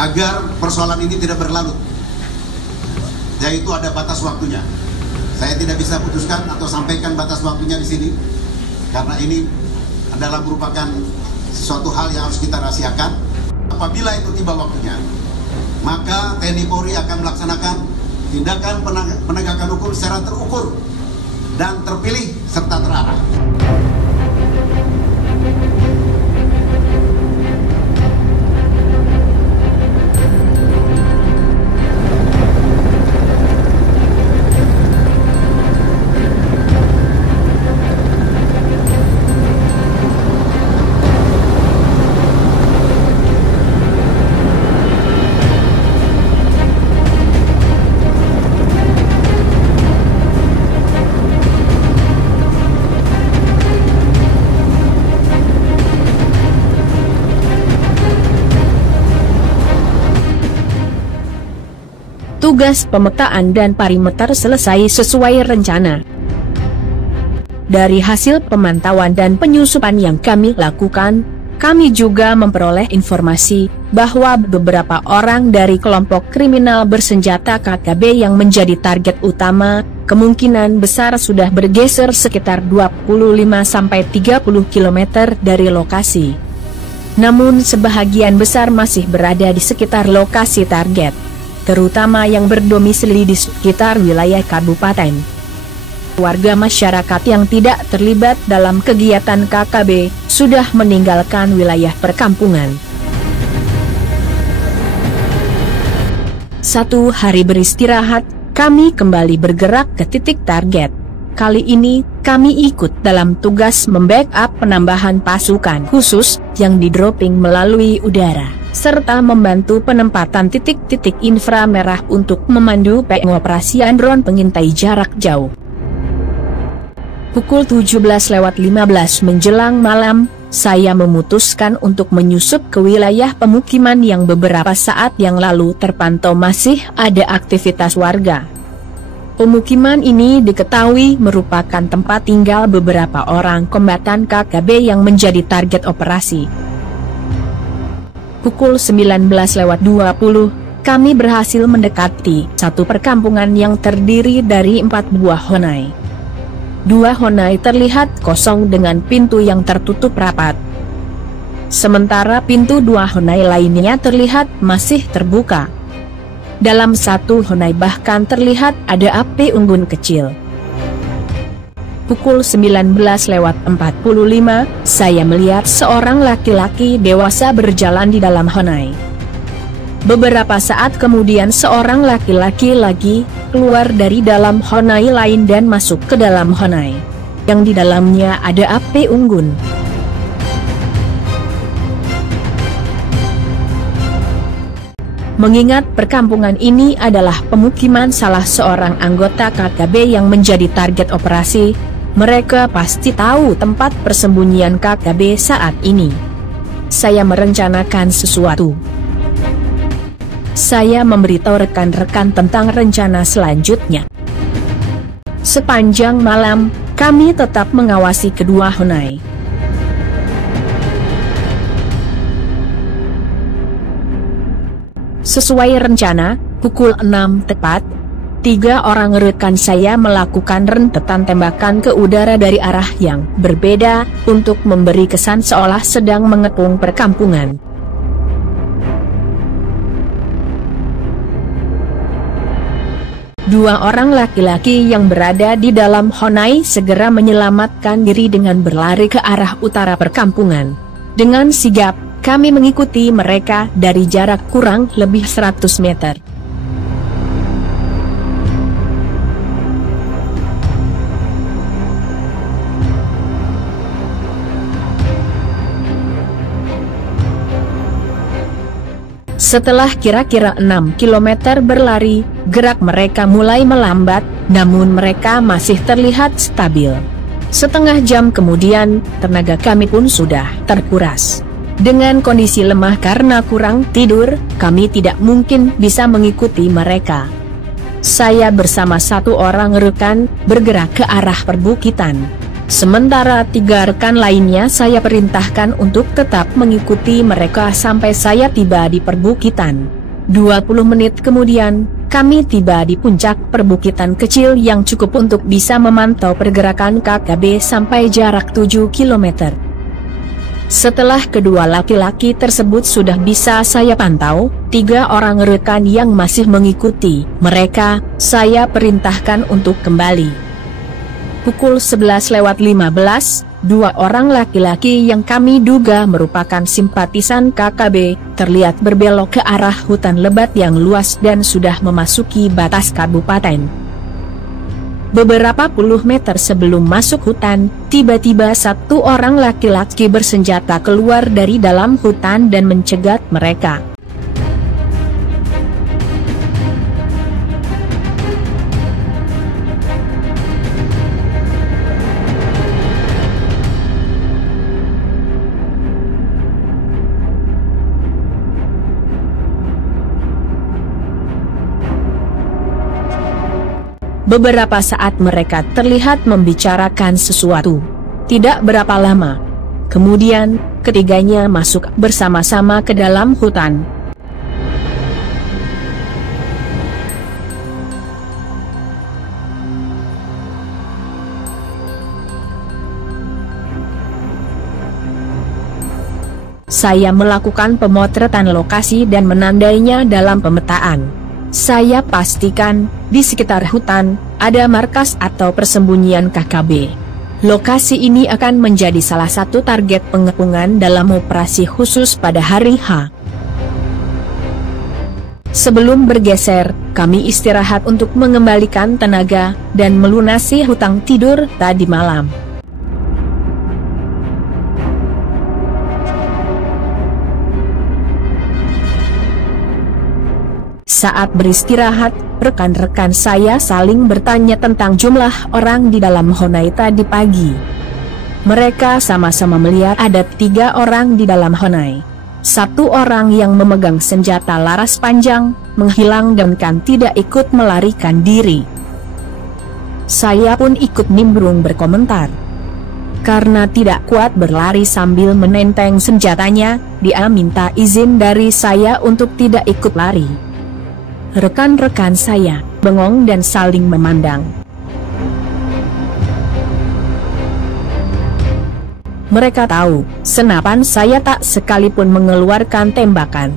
agar persoalan ini tidak berlarut, yaitu ada batas waktunya. Saya tidak bisa putuskan atau sampaikan batas waktunya di sini, karena ini adalah merupakan sesuatu hal yang harus kita rahasiakan. Apabila itu tiba waktunya, maka TNI Polri akan melaksanakan tindakan penegakan hukum secara terukur dan terpilih serta terarah. Tugas pemetaan dan perimeter selesai sesuai rencana. Dari hasil pemantauan dan penyusupan yang kami lakukan, kami juga memperoleh informasi bahwa beberapa orang dari kelompok kriminal bersenjata KKB yang menjadi target utama, kemungkinan besar sudah bergeser sekitar 25-30 km dari lokasi. Namun sebahagian besar masih berada di sekitar lokasi target, terutama yang berdomisili di sekitar wilayah kabupaten. Warga masyarakat yang tidak terlibat dalam kegiatan KKB sudah meninggalkan wilayah perkampungan. 1 hari beristirahat, kami kembali bergerak ke titik target. Kali ini, kami ikut dalam tugas membackup penambahan pasukan khusus yang di-dropping melalui udara, serta membantu penempatan titik-titik inframerah untuk memandu pengoperasian drone pengintai jarak jauh. Pukul 17:15 menjelang malam, saya memutuskan untuk menyusup ke wilayah pemukiman yang beberapa saat yang lalu terpantau masih ada aktivitas warga. Pemukiman ini diketahui merupakan tempat tinggal beberapa orang kombatan KKB yang menjadi target operasi. Pukul 19:20, kami berhasil mendekati satu perkampungan yang terdiri dari 4 buah honai. 2 honai terlihat kosong dengan pintu yang tertutup rapat. Sementara pintu 2 honai lainnya terlihat masih terbuka. Dalam 1 honai bahkan terlihat ada api unggun kecil. Pukul 19:45, saya melihat seorang laki-laki dewasa berjalan di dalam honai. Beberapa saat kemudian seorang laki-laki lagi keluar dari dalam honai lain dan masuk ke dalam honai, yang di dalamnya ada api unggun. Mengingat perkampungan ini adalah pemukiman salah seorang anggota KKB yang menjadi target operasi, mereka pasti tahu tempat persembunyian KKB saat ini. Saya merencanakan sesuatu. Saya memberitahu rekan-rekan tentang rencana selanjutnya. Sepanjang malam, kami tetap mengawasi kedua honai. Sesuai rencana, pukul 6 tepat, 3 orang rekan saya melakukan rentetan tembakan ke udara dari arah yang berbeda untuk memberi kesan seolah sedang mengepung perkampungan. Dua orang laki-laki yang berada di dalam honai segera menyelamatkan diri dengan berlari ke arah utara perkampungan. Dengan sigap, kami mengikuti mereka dari jarak kurang lebih 100 meter. Setelah kira-kira 6 km berlari, gerak mereka mulai melambat, namun mereka masih terlihat stabil. Setengah jam kemudian, tenaga kami pun sudah terkuras. Dengan kondisi lemah karena kurang tidur, kami tidak mungkin bisa mengikuti mereka. Saya bersama 1 orang rekan bergerak ke arah perbukitan. Sementara 3 rekan lainnya saya perintahkan untuk tetap mengikuti mereka sampai saya tiba di perbukitan. 20 menit kemudian, kami tiba di puncak perbukitan kecil yang cukup untuk bisa memantau pergerakan KKB sampai jarak 7 km. Setelah kedua laki-laki tersebut sudah bisa saya pantau, 3 orang rekan yang masih mengikuti mereka, saya perintahkan untuk kembali. Pukul 11:15, 2 orang laki-laki yang kami duga merupakan simpatisan KKB, terlihat berbelok ke arah hutan lebat yang luas dan sudah memasuki batas kabupaten. Beberapa puluh meter sebelum masuk hutan, tiba-tiba 1 orang laki-laki bersenjata keluar dari dalam hutan dan mencegat mereka. Beberapa saat mereka terlihat membicarakan sesuatu. Tidak berapa lama kemudian, ketiganya masuk bersama-sama ke dalam hutan. Saya melakukan pemotretan lokasi dan menandainya dalam pemetaan. Saya pastikan, di sekitar hutan, ada markas atau persembunyian KKB. Lokasi ini akan menjadi salah satu target pengepungan dalam operasi khusus pada hari H. Sebelum bergeser, kami istirahat untuk mengembalikan tenaga, dan melunasi hutang tidur tadi malam. Saat beristirahat, rekan-rekan saya saling bertanya tentang jumlah orang di dalam Honai tadi pagi. Mereka sama-sama melihat ada 3 orang di dalam Honai. 1 orang yang memegang senjata laras panjang, menghilang dan tidak ikut melarikan diri. Saya pun ikut nimbrung berkomentar. Karena tidak kuat berlari sambil menenteng senjatanya, dia minta izin dari saya untuk tidak ikut lari. Rekan-rekan saya bengong dan saling memandang. Mereka tahu, senapan saya tak sekalipun mengeluarkan tembakan.